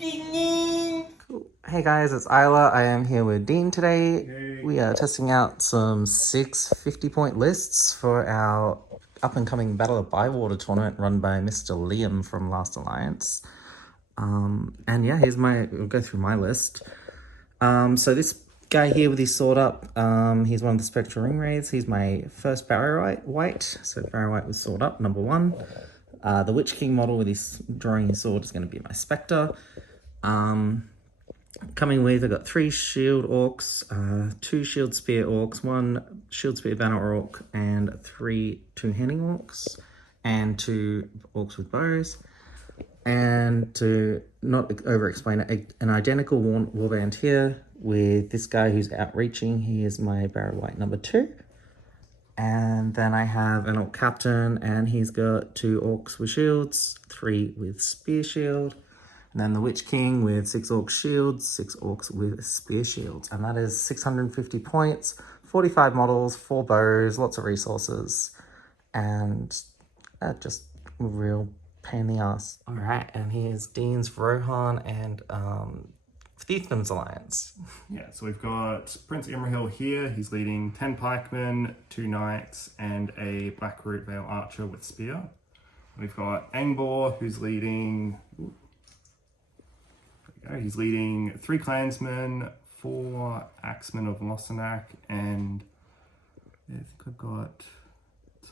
Cool. Hey guys, it's Isla. I am here with Dean today. Yay. We are testing out some 650-point lists for our up-and-coming Battle of Bywater tournament run by Mr. Liam from Last Alliance. And yeah, we'll go through my list. So this guy here with his sword up, he's one of the Spectral Ring Wraiths. He's my first Barrow White. So Barrow White with sword up, number 1. The Witch King model with his drawing his sword is going to be my Spectre. Coming with, I've got 3 shield orcs, 2 shield spear orcs, 1 shield spear banner orc, and 3 two-handing orcs, and 2 orcs with bows. And to not over-explain it, an identical warband here with this guy who's outreaching. He is my Barrow White number 2. And then I have an orc captain, and he's got 2 orcs with shields, 3 with spear shield. And then the Witch King with 6 orc shields, 6 orcs with spear shields. And that is 650 points, 45 models, 4 bows, lots of resources. And just a real pain in the ass. All right, and here's Dean's Rohan and Fiefdoms Alliance. Yeah, so we've got Prince Imrahil here. He's leading 10 pikemen, 2 knights, and a Blackroot Vale archer with spear. We've got Angmar, who's leading... He's leading 3 clansmen, 4 axemen of Losanak, and I think I've got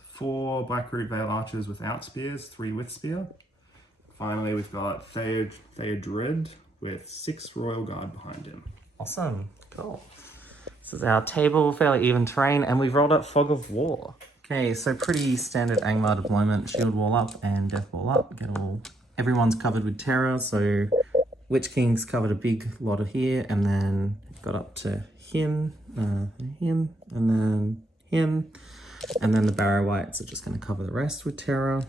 4 Blackroot Vale archers without spears, 3 with spear. Finally, we've got Theodred with 6 Royal Guard behind him. Awesome, cool. This is our table, fairly even terrain, and we've rolled up Fog of War. Okay, so pretty standard Angmar deployment, shield wall up and death wall up. Everyone's covered with terror, so Witch King's covered a big lot of here, and then got up to him, and then him, and then the Barrow Whites are just going to cover the rest with terror.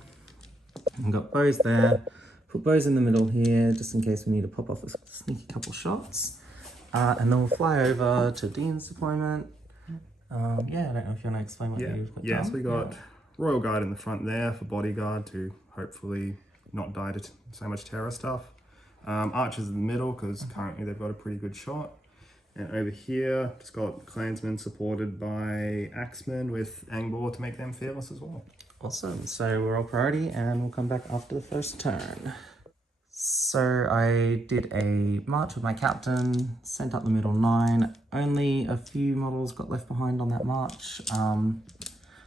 We've got bows there. Put bows in the middle here, just in case we need to pop off a sneaky couple shots. And then we'll fly over to Dean's deployment. Yeah, I don't know if you want to explain what you've got done. So we got Royal Guard in the front there for bodyguard to hopefully not die to so much terror stuff. Archers in the middle, because currently they've got a pretty good shot. And over here, just got clansmen supported by axemen with Angmar to make them fearless as well. Awesome. So we're all priority, and we'll come back after the first turn. So I did a march with my captain, sent up the middle 9. Only a few models got left behind on that march.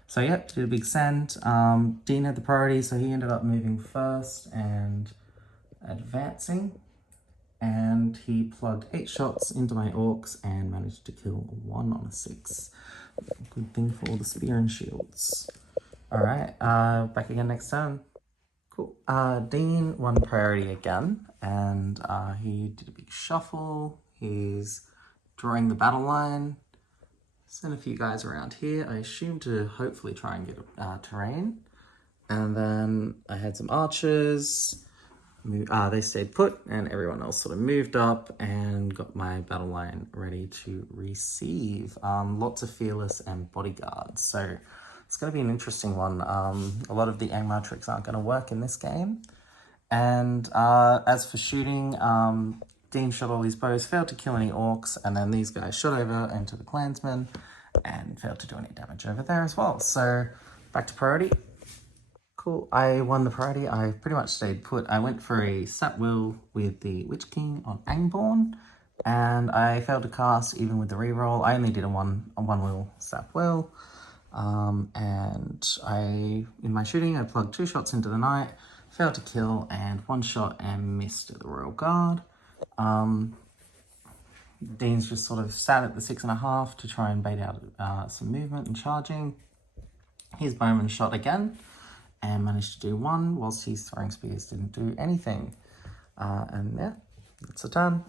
So yeah, did a big send. Dean had the priority, so he ended up moving first and advancing, and he plugged 8 shots into my orcs and managed to kill 1 on a 6. Good thing for all the spear and shields. All right, back again next turn. Cool. Dean won priority again, and he did a big shuffle. He's drawing the battle line. Sent a few guys around here, I assume to hopefully try and get terrain. And then I had some archers. They stayed put, and everyone else sort of moved up and got my battle line ready to receive. Lots of fearless and bodyguards, so it's going to be an interesting one. A lot of the Angmar tricks aren't going to work in this game. And as for shooting, Dean shot all his bows, failed to kill any orcs, and then these guys shot over into the clansmen and failed to do any damage over there as well. So back to priority. Cool, I won the priority. I pretty much stayed put. I went for a Sap Will with the Witch King on Angmar, and I failed to cast even with the reroll. I only did a one will Sap Will. And in my shooting, I plugged 2 shots into the knight, failed to kill, and 1 shot and missed at the Royal Guard. Dean's just sort of sat at the 6.5 to try and bait out some movement and charging. His bowman shot again and managed to do 1, whilst his throwing spears didn't do anything. And yeah, that's a turn.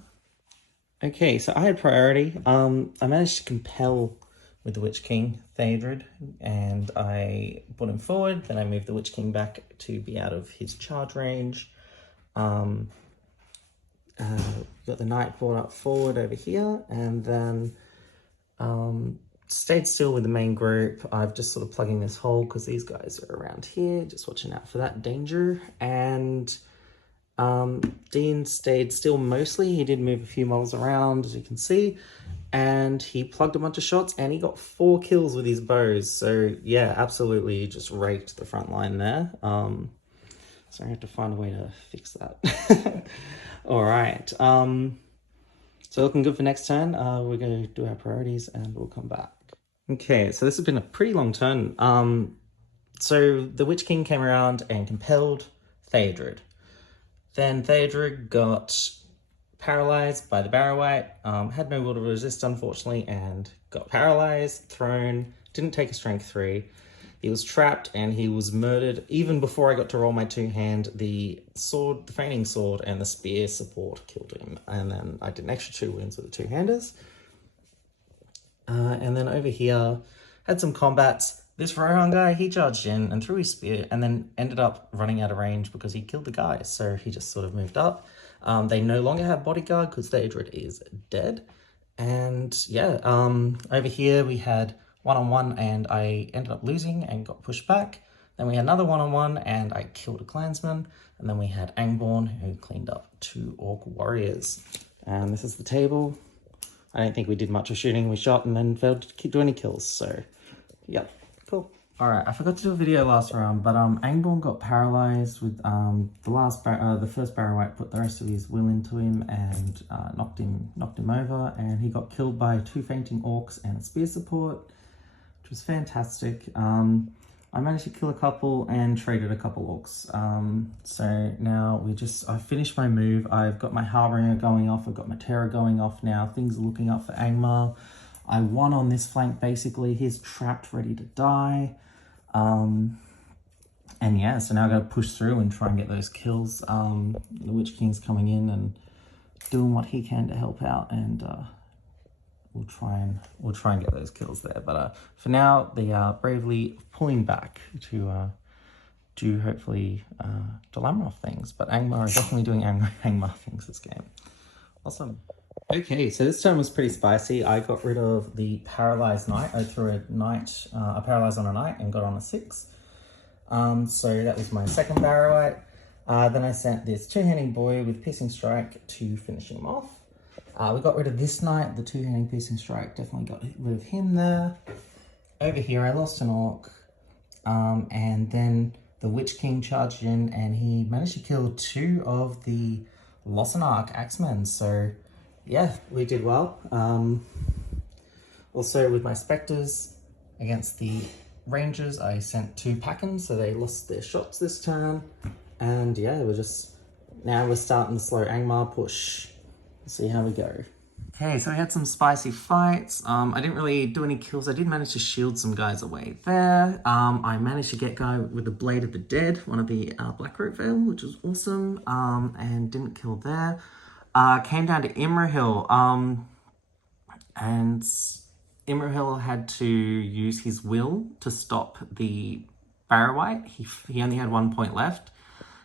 Okay, so I had priority. I managed to compel with the Witch King, Theodred, and I put him forward. Then I moved the Witch King back to be out of his charge range. Got the Knight brought up forward over here, and then stayed still with the main group. I've just sort of plugging this hole because these guys are around here, just watching out for that danger. And Dean stayed still mostly. He did move a few models around, as you can see, and he plugged a bunch of shots and he got 4 kills with his bows. So yeah, absolutely just raked the front line there. So I have to find a way to fix that. All right. So looking good for next turn. We're going to do our priorities and we'll come back. Okay, so this has been a pretty long turn. So the Witch King came around and compelled Theodred. Then Theodred got paralyzed by the Barrow-wight, had no will to resist, unfortunately, and got paralyzed, thrown, didn't take a strength 3. He was trapped and he was murdered even before I got to roll my 2-hand. The sword, the feigning sword, and the spear support killed him. And then I did an extra 2 wounds with the 2-handers. And then over here, had some combats. This Rohan guy, he charged in and threw his spear and then ended up running out of range because he killed the guy. So he just sort of moved up. They no longer have bodyguard because Theodred is dead. And yeah, over here we had 1-on-1 and I ended up losing and got pushed back. Then we had another 1-on-1 and I killed a clansman. And then we had Angmar who cleaned up 2 orc warriors. And this is the table. I don't think we did much of shooting. We shot and then failed to do any kills. So yeah, cool. All right, I forgot to do a video last round, but Angmar got paralyzed with the first Barrow-wight put the rest of his will into him and knocked him over, and he got killed by 2 fainting orcs and a spear support, which was fantastic. I managed to kill a couple and traded a couple orcs. So now I finished my move. I've got my Harbinger going off. I've got my Terror going off now. Things are looking up for Angmar. I won on this flank, basically. He's trapped, ready to die. And yeah, so now I've got to push through and try and get those kills. The Witch King's coming in and doing what he can to help out, and we'll try and get those kills there. But for now, they are bravely pulling back to do hopefully Dalamarov things. But Angmar are definitely doing Angmar things this game. Awesome. Okay, so this turn was pretty spicy. I got rid of the Paralyzed Knight. I threw a Paralyze on a Knight and got on a 6. So that was my second Barrow-wight. Then I sent this 2-handing boy with Piercing Strike to finish him off. We got rid of this Knight, the 2-handing Piercing Strike, definitely got rid of him there. Over here I lost an orc, and then the Witch King charged in and he managed to kill 2 of the Losenark Axemen, so yeah, we did well. Also with my Spectres against the Rangers, I sent 2 Packins, so they lost their shots this turn. And yeah, now we're starting the slow Angmar push. Let's see how we go. Okay, so we had some spicy fights. I didn't really do any kills. I did manage to shield some guys away there. I managed to get guy with the Blade of the Dead, one of the Blackroot Veil, which was awesome, and didn't kill there. Came down to Imrahil, and Imrahil had to use his will to stop the Barrow-wight. He only had 1 point left.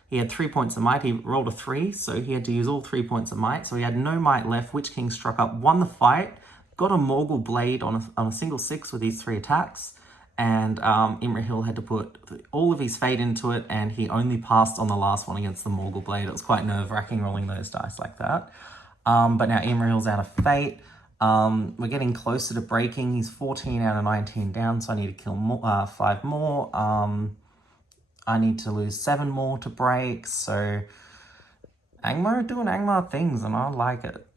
He had 3 points of might. He rolled a 3, so he had to use all 3 points of might. So he had no might left. Witch King struck up, won the fight, got a Morgul Blade on a single 6 with his 3 attacks, and Imrahil had to put all of his fate into it, and he only passed on the last one against the Morgul Blade. It was quite nerve-wracking rolling those dice like that. But now Imrahil's out of fate. We're getting closer to breaking. He's 14 out of 19 down, so I need to kill 5 more. I need to lose 7 more to break, so Angmar are doing Angmar things, and I like it.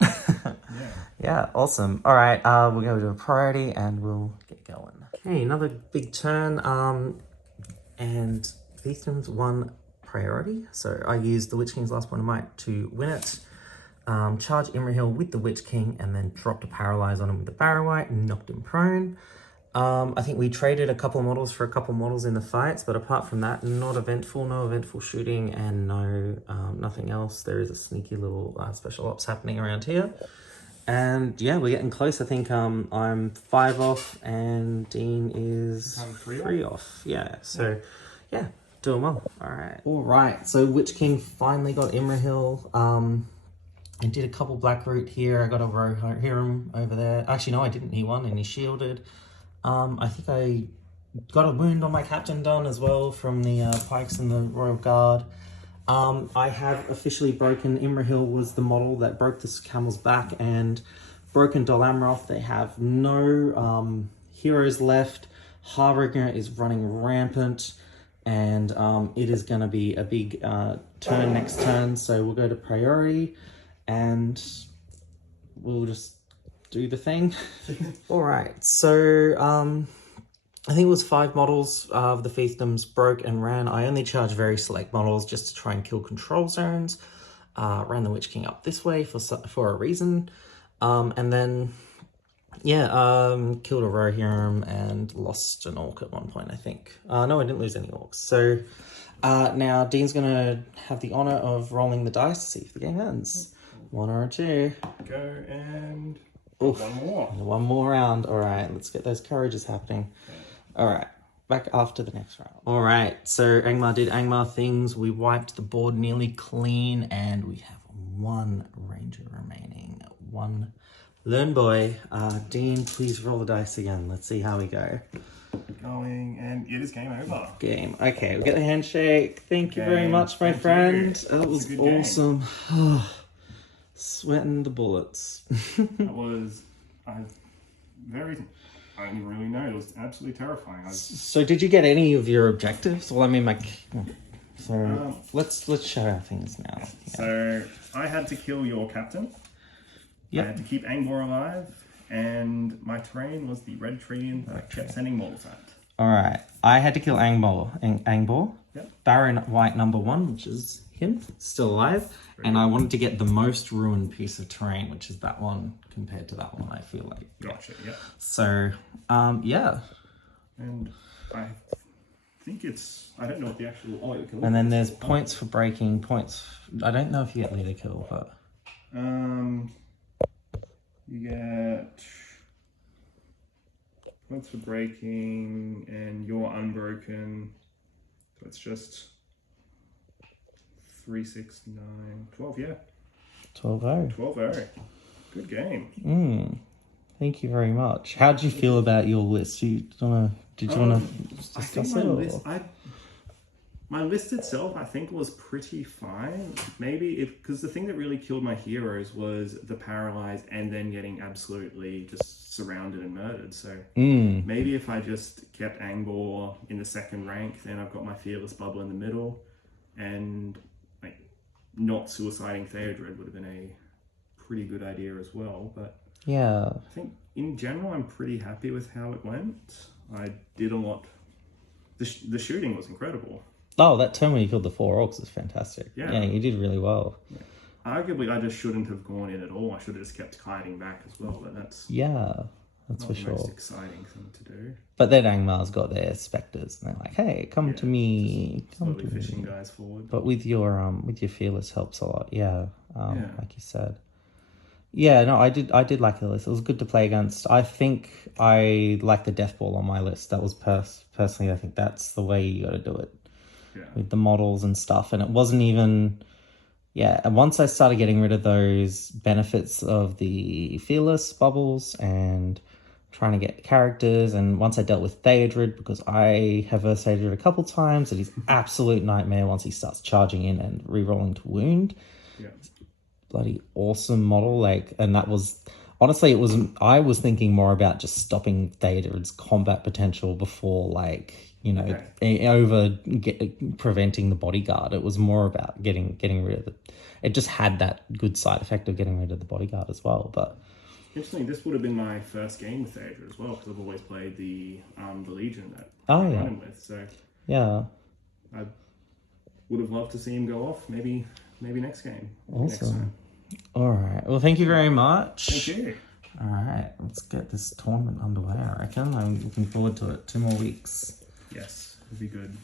Yeah, awesome. All right, we'll go to a priority, and we'll get going. Okay, another big turn, and Fiefdoms won priority, so I used the Witch King's last point of might to win it. Charge Imrahil with the Witch King, and then dropped a Paralyze on him with the Barrow-wight and knocked him prone. I think we traded a couple of models for a couple of models in the fights, but apart from that, no eventful shooting, and nothing else. There is a sneaky little special ops happening around here. And yeah, we're getting close. I think I'm 5 off and Dean is 3 off. Yeah, so yeah, doing well. All right, so Witch King finally got Imrahil. I did a couple Blackroot here. I got a Rohan over there. Actually, no, I didn't. He won and he shielded. I think I got a wound on my captain done as well from the pikes and the Royal Guard. I have officially broken. Imrahil was the model that broke this camel's back, and broken Dol Amroth. They have no heroes left. Harbinger is running rampant, and it is going to be a big turn next turn. So we'll go to priority, and we'll just do the thing. All right, so I think it was 5 models of the Fiefdoms broke and ran. I only charged very select models just to try and kill control zones. Ran the Witch King up this way for a reason. And then, yeah, killed a Rohan and lost an Orc at one point, I think. No, I didn't lose any Orcs. So now Dean's going to have the honour of rolling the dice to see if the game ends. 1 or 2. Go and Oof. one more. One more round. All right, let's get those courages happening. All right, back after the next round. All right, so Angmar did Angmar things. We wiped the board nearly clean, and we have 1 ranger remaining. 1 learn boy. Dean, please roll the dice again. Let's see how we go. Going, and it is game over. Game. Okay, we get the handshake. Thank you very Game. much, my Thank friend. you. That was a good game. awesome. Sweating the bullets. That was, I don't even really know. It was absolutely terrifying. So did you get any of your objectives? Well, I mean, so let's show our things now. Yeah. So I had to kill your captain. Yep. I had to keep Angmar alive, and my terrain was the red tree that I kept sending models at. All right. I had to kill Angmar. Yep. Baron White number 1, which is him, still alive. And I wanted to get the most ruined piece of terrain, which is that one compared to that one, I feel like. Gotcha, yeah. So, yeah. And I think it's, I don't know what the actual, And then there's points for breaking, I don't know if you get leader kill, but... You get points for breaking, and you're unbroken. So it's just 3, 6, 9, 12, yeah. 12-0. 12-0. Good game. Thank you very much. How did you feel about your list? Did you want to discuss it? My list itself, I think, was pretty fine. Maybe because the thing that really killed my heroes was the paralyzed and then getting absolutely just surrounded and murdered. So maybe if I just kept Angmar in the 2nd rank, then I've got my Fearless Bubble in the middle, and like not suiciding Theodred would have been a pretty good idea as well. But yeah, I think in general, I'm pretty happy with how it went. I did a lot. The shooting was incredible. Oh, that turn when you killed the 4 orcs is fantastic. Yeah, you did really well. Yeah. Arguably, I just shouldn't have gone in at all. I should have just kept kiting back as well, but that's for the sure. most exciting thing to do. But then Angmar's got their specters, and they're like, "Hey, come to me, come to fishing me." guys forward. But with your fearless helps a lot. Like you said. Yeah, no, I did like the list. It was good to play against. I think I like the death ball on my list. That was personally, I think that's the way you got to do it. Yeah. With the models and stuff, and it wasn't even and once I started getting rid of those benefits of the fearless bubbles and trying to get characters, and once I dealt with Theodred, because I have versed Theodred a couple times, and he's absolute nightmare once he starts charging in and re-rolling to wound. Bloody awesome model, and that was honestly, I was thinking more about just stopping Theodred's combat potential before preventing the bodyguard. It was more about getting rid of it. It just had that good side effect of getting rid of the bodyguard as well. But interestingly, this would have been my first game with Theodred as well, because I've always played the Legion that I'm running with. So I would have loved to see him go off. Maybe next game. Awesome. Next time. All right. Well, thank you very much. Thank you. All right. Let's get this tournament underway, I reckon. I'm looking forward to it. 2 more weeks. Yes, it'll be good.